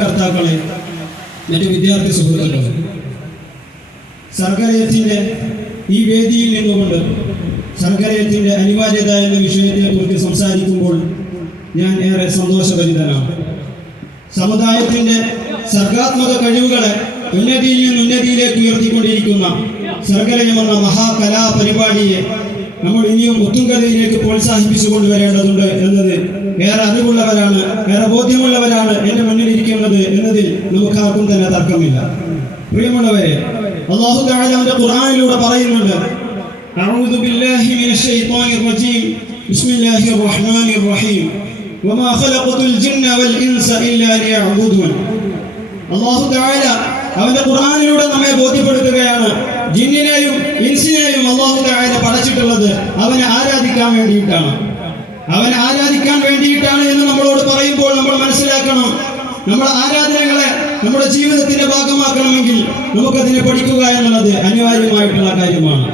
കർത്താക്കളെ, മറ്റു വിദ്യാർത്ഥി സുഹൃത്തുക്കളെ, സർഗലയത്തിൻ്റെ ഈ വേദിയിൽ നിന്നുകൊണ്ട് സർഗലയത്തിൻ്റെ അനിവാര്യത എന്ന വിഷയത്തെക്കുറിച്ച് സംസാരിക്കുമ്പോൾ ഞാൻ ഏറെ സന്തോഷഭരിതനാണ്. സമുദായത്തിൻ്റെ സർഗാത്മക കഴിവുകളെ ഉന്നതിയിൽ നിന്ന് ഉന്നതിയിലേക്ക് ഉയർത്തിക്കൊണ്ടിരിക്കുന്ന സർഗലയമെന്ന മഹാകലാ പരിപാടിയെ നമ്മൾ ഇനിയും ഉത്തുംഗതയിലേക്ക് പ്രോത്സാഹിപ്പിച്ചു കൊണ്ടുവരേണ്ടതുണ്ട് എന്നത് ഏറെ അറിവുള്ളവരാണ്, ഏറെ ബോധ്യമുള്ളവരാണ് എൻ്റെ മുന്നിലിരിക്കുന്നത് എന്നതിൽ നമുക്കാർക്കും തന്നെ തർക്കമില്ല. പ്രിയമുള്ളവരെ, അല്ലാഹു തആല അവന്റെ ഖുർആനിലൂടെ പറയുന്നുണ്ട്, അഊദു ബില്ലാഹി മിനശ് ശൈത്വാനിർ റജീം ബിസ്മില്ലാഹിർ റഹ്മാനിർ റഹീം വമാ ഖലഖതുൽ ജിന്ന വൽ ഇൻസ ഇല്ലാ ലിയഅ്ബുദൂൻ. അല്ലാഹു തആല അവന്റെ ഖുർആനിലൂടെ നമ്മെ ബോധ്യപ്പെടുത്തുകയാണ്, ജിന്നിനെയും ഇൻസിനെയും അല്ലാഹു തആല പടച്ചിട്ടുള്ളത് അവനെ ആരാധിക്കാൻ വേണ്ടിയിട്ടാണ്. അവനെ ആരാധിക്കാൻ വേണ്ടിയിട്ടാണ് എന്ന് നമ്മളോട് പറയുമ്പോൾ നമ്മൾ മനസ്സിലാക്കണം, നമ്മുടെ ആരാധനകളെ നമ്മുടെ ജീവിതത്തിന്റെ ഭാഗമാക്കണമെങ്കിൽ നമുക്കതിനെ പഠിക്കുക എന്നുള്ളത് അനിവാര്യമായിട്ടുള്ള കാര്യമാണ്.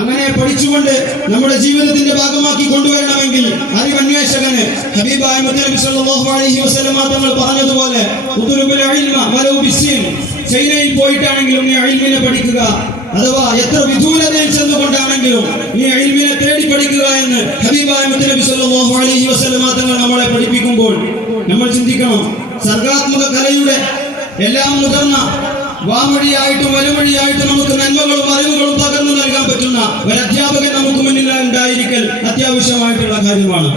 അങ്ങനെ പഠിച്ചുകൊണ്ട് നമ്മുടെ ജീവിതത്തിന്റെ ഭാഗമാക്കി കൊണ്ടുവരണമെങ്കിൽ അറിവന്വേഷകന് ഹബീബായ മുത്തനബി സല്ലല്ലാഹു അലൈഹി വസല്ലം തങ്ങൾ പറഞ്ഞതുപോലെ ഉതുലുബുൽ ഇൽമ വലൗ ബിസ്സിൻ, ചൈനയിൽ പോയിട്ടാണെങ്കിലും നീ ഇൽമിനെ പഠിക്കുക, അഥവാ എത്ര വിദൂരതയിൽ ചെന്നുകൊണ്ടാണെങ്കിലും നീ ഇൽമിനെ തേടി പഠിക്കുക എന്ന് ഹബീബായ മുത്തനബി സല്ലല്ലാഹു അലൈഹി വസല്ലം തങ്ങൾ നമ്മളെ പഠിപ്പിക്കുമ്പോൾ നമ്മൾ ചിന്തിക്കണം, സർഗാത്മക കലയുടെ എല്ലാം മുതിർന്ന വാമൊഴിയായിട്ടും വലമൊഴിയായിട്ടും നമുക്ക് നന്മകളും അറിവുകളും പകർന്നു നൽകാൻ പറ്റുന്ന ഒരു അധ്യാപകൻ നമുക്ക് മുന്നിൽ ഉണ്ടായിരിക്കൽ അത്യാവശ്യമായിട്ടുള്ള കാര്യമാണ്.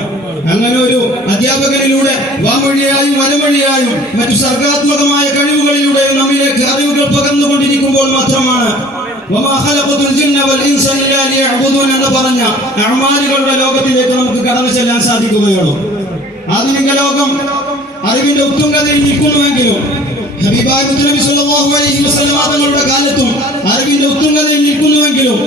അങ്ങനെ ഒരു അധ്യാപകനിലൂടെ വാമൊഴിയായും വലമൊഴിയായും മറ്റു സർഗാത്മകമായ കഴിവുകളിലൂടെയും നമ്മിലേക്ക് അറിവുകൾ പകർന്നുകൊണ്ടിരിക്കുമ്പോൾ മാത്രമാണ് എന്ന് പറഞ്ഞ അഅ്മാലുകളുടെ ലോകത്തിലേക്ക് നമുക്ക് കടന്നു ചെല്ലാൻ സാധിക്കുകയുള്ളൂ. ആധുനിക ലോകം അറിവിന്റെ ഉത്തുംഗതയിൽ നിൽക്കുന്നുവെങ്കിലും ഹബീബായ മുത്തനബി സല്ലല്ലാഹു അലൈഹി വസല്ലം തങ്ങളുടെ കാലത്തും അറിവിന്റെ ഉത്തുംഗതയിൽ നിൽക്കുന്നുവെങ്കിലും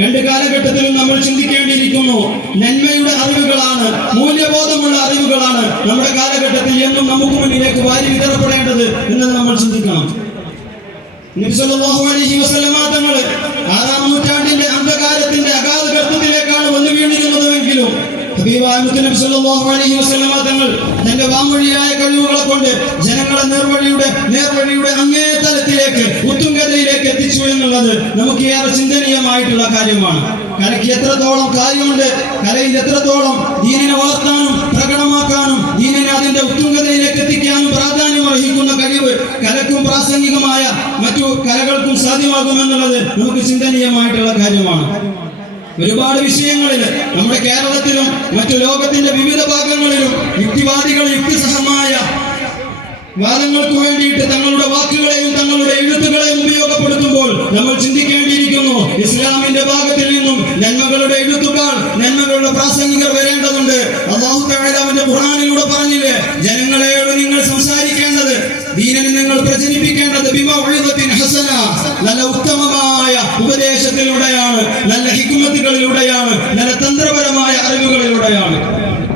രണ്ട് കാലഘട്ടത്തിലും നമ്മൾ ചിന്തിക്കേണ്ടിയിരിക്കുന്നു, നന്മയുടെ അറിവുകളാണ്, മൂല്യബോധമുള്ള അറിവുകളാണ് നമ്മുടെ കാലഘട്ടത്തിൽ എന്നും നമുക്ക് മുന്നിലേക്ക് വാരി വിതരപ്പെടേണ്ടത് എന്നത് നമ്മൾ ചിന്തിക്കണം. നബി സല്ലല്ലാഹു അലൈഹി വസല്ലം തങ്ങൾ 6-ാം നൂറ്റാണ്ടിന്റെ അന്ധകാരത്തിന്റെ അഗാധ ഗർത്തത്തിലേക്കാണ് വന്നു വീണിരുന്നതെങ്കിലും ഹബീബായ മുത്തനബി സല്ലല്ലാഹു അലൈഹി വസല്ലം തങ്ങൾ തന്റെ വാമൊഴിയായ കഴിവുകളെ കൊണ്ട് ജനങ്ങളെ നേർവഴിയുടെ അങ്ങേ തലത്തിലേക്ക് ഉത്തുംഗതയിലേക്ക് എത്തിച്ചു എന്നുള്ളത് നമുക്ക് ഏറെ ചിന്തനീയമായിട്ടുള്ള കാര്യമാണ്. കലയ്ക്ക് എത്രത്തോളം കാര്യമുണ്ട്, കലയിൽ എത്രത്തോളം ദീനിനെ വളർത്താനും പ്രകടമാക്കാനും ദീനിനെ അതിന്റെ ഉത്തുംഗതയിലേക്ക് എത്തിക്കാനും പ്രാധാന്യം അർഹിക്കുന്ന കഴിവ് കലക്കും പ്രാസംഗികമായ മറ്റു കലകൾക്കും സാധ്യമാകുമെന്നുള്ളത് നമുക്ക് ചിന്തനീയമായിട്ടുള്ള കാര്യമാണ്. ഒരുപാട് വിഷയങ്ങളിൽ നമ്മുടെ കേരളത്തിലും മറ്റു ലോകത്തിന്റെ വിവിധ ഭാഗങ്ങളിലും യുക്തിവാദികൾ യുക്തിസഹമായ വാദങ്ങൾക്ക് വേണ്ടിയിട്ട് തങ്ങളുടെ വാക്കുകളെയും തങ്ങളുടെ എഴുത്തുകളെയും ഉപയോഗപ്പെടുത്തുമ്പോൾ നമ്മൾ ചിന്തിക്കേണ്ടിയിരിക്കുന്നു, ഇസ്ലാമിന്റെ ഭാഗത്തിൽ നിന്നും നന്മകളുടെ എഴുത്തുകാർ, നന്മകളുടെ പ്രാസംഗികർ വരേണ്ടതുണ്ട്. അല്ലാഹു തആല അവന്റെ ഖുർആനിലൂടെ പറഞ്ഞില്ലേ, ജനങ്ങളെയോട് നിങ്ങൾ സംസാരിക്കേണ്ടത്, ദീനിനെ നിങ്ങൾ പ്രചരിപ്പിക്കേണ്ടത് ബിമൗഇദത്തിൻ ഹസന, നല്ല ഉത്തമമായ ഉപദേശത്തിലൂടെയാണ്, നല്ല ഹിക്മത്തുകളിലൂടെയാണ്, നല്ല തന്ത്രപരമായ അറിവുകളിലൂടെയാണ്.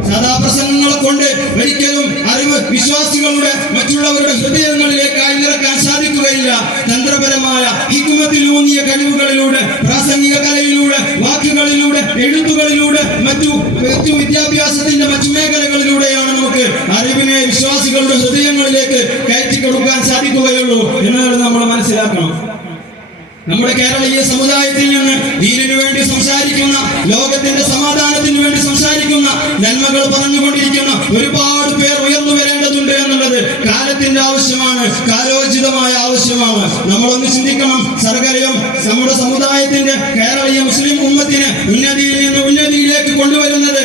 സാധാ പ്രസംഗങ്ങളെ കൊണ്ട് ഒരിക്കലും അറിവ് വിശ്വാസികളുടെ മറ്റുള്ളവരുടെ ഹൃദയങ്ങളിലേക്ക് അയഞ്ഞിറക്കാൻ സാധിക്കുകയില്ല. തന്ത്രപരമായ ഹിക്മത്തിലൂന്നിയ കഴിവുകളിലൂടെ, പ്രാസംഗിക കലയിലൂടെ, വാക്കുകളിലൂടെ, എഴുത്തുകളിലൂടെ, മറ്റു വിദ്യാഭ്യാസത്തിന്റെ മറ്റു മേഖലകളിലൂടെയാണ് നമുക്ക് അറിവിനെ വിശ്വാസികളുടെ ഹൃദയങ്ങളിലേക്ക് കയറ്റി കൊടുക്കാൻ സാധിക്കുകയുള്ളൂ എന്നത് നമ്മൾ മനസ്സിലാക്കണം. നമ്മുടെ കേരളീയ സമുദായത്തിൽ നിന്ന് ദീനിനു വേണ്ടി സംസാരിക്കുന്ന, ലോകത്തിന്റെ സമാധാനത്തിന് വേണ്ടി സംസാരിക്കുന്ന, നന്മകൾ പറഞ്ഞുകൊണ്ടിരിക്കുന്ന ഒരുപാട് പേർ ഉയർന്നു വരേണ്ടതുണ്ട് എന്നുള്ളത് കാലത്തിന്റെ ആവശ്യമാണ്, കാലോചിതമായ ആവശ്യമാണ്. നമ്മളൊന്ന് ചിന്തിക്കണം, സർഗലയം നമ്മുടെ സമുദായത്തിന്റെ കേരളീയ മുസ്ലിം ഉമ്മത്തിനെ ഉന്നതിയിൽ നിന്ന് ഉന്നതിയിലേക്ക് കൊണ്ടുവരുന്നത്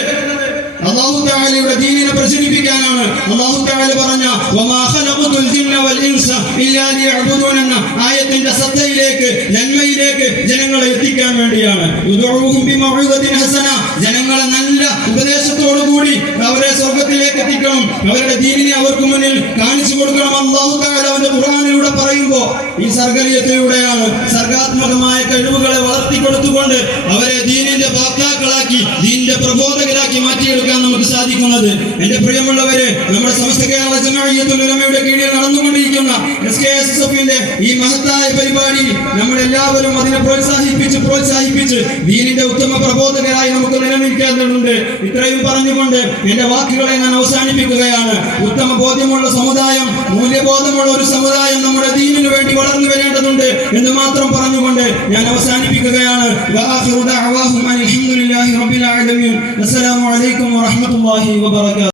അല്ലാഹു തആലയുടെ ദീനിനെ പ്രചരിപ്പിക്കാനാണ്. അല്ലാഹു തആല പറഞ്ഞ വമാ ഖലഖതുൽ ജിന്ന വൽ ഇൻസ ഇല്ലാ ലിയഅ്ബുദൂൻ എന്ന ആയത്തിന്റെ സത്തയിലേക്ക്, നന്മയിലേക്ക് ജനങ്ങളെ എത്തിക്കാൻ വേണ്ടിയാണ്. ഉദഊഹും ബിമൗഇദത്തിൻ ഹസന, ജനങ്ങളെ നല്ല ഉപദേശത്തോടു കൂടി അവരെ സ്വർഗ്ഗത്തിലേക്ക് എത്തിക്കണം, അവരുടെ ദീനിനെ അവർക്ക് മുന്നിൽ കാണിച്ചു കൊടുക്കണം. അല്ലാഹു തആല അവന്റെ ഖുർആനിലൂടെ പറയുമ്പോൾ ഈ സർഗലയത്തിലൂടെയാണ് സർഗാത്മകമായ കഴിവുകളെ വളർത്തിക്കൊടുത്തുകൊണ്ട് അവരെ ദീനിന്റെ വക്താക്കളാക്കി, ദീനിന്റെ പ്രബോധകരാക്കി മാറ്റിയെടുക്കാൻ നമുക്ക് സാധിക്കുന്നത്. എന്റെ പ്രിയമുള്ളവരെ, നമ്മുടെ സമസ്ത കേരള ജംഇയ്യത്തുൽ ഉലമയുടെ കീഴിൽ നടന്നുകൊണ്ടിരിക്കുന്ന SKSSF-ന്റെ ഈ മഹത്തായ പരിപാടി നമ്മളെല്ലാവരും അതിനെ പ്രോത്സാഹിപ്പിച്ച് ദീനിന്റെ ഉത്തമ പ്രബോധകരായി നമുക്ക് നിലനിൽക്കേണ്ടതുണ്ട്. ഇത്രയും പറഞ്ഞുകൊണ്ട് എന്റെ വാക്കുകളെ ഞാൻ അവസാനിപ്പിക്കുകയാണ്. ഉത്തമ ബോധ്യമുള്ള സമുദായം, മൂല്യബോധമുള്ള ഒരു സമുദായം നമ്മുടെ ദീനിനു വേണ്ടി വളർന്നു വരേണ്ടതുണ്ട് എന്ന് മാത്രം പറഞ്ഞുകൊണ്ട് ഞാൻ അവസാനിപ്പിക്കുകയാണ്. വആഖിറു ദഅവാഹും അൽഹംദുലില്ലാഹി റബ്ബിൽ ആലമീൻ. അസ്സലാമു അലൈക്കും വറഹ്മത്തുള്ളാഹി വബറകാതുഹു.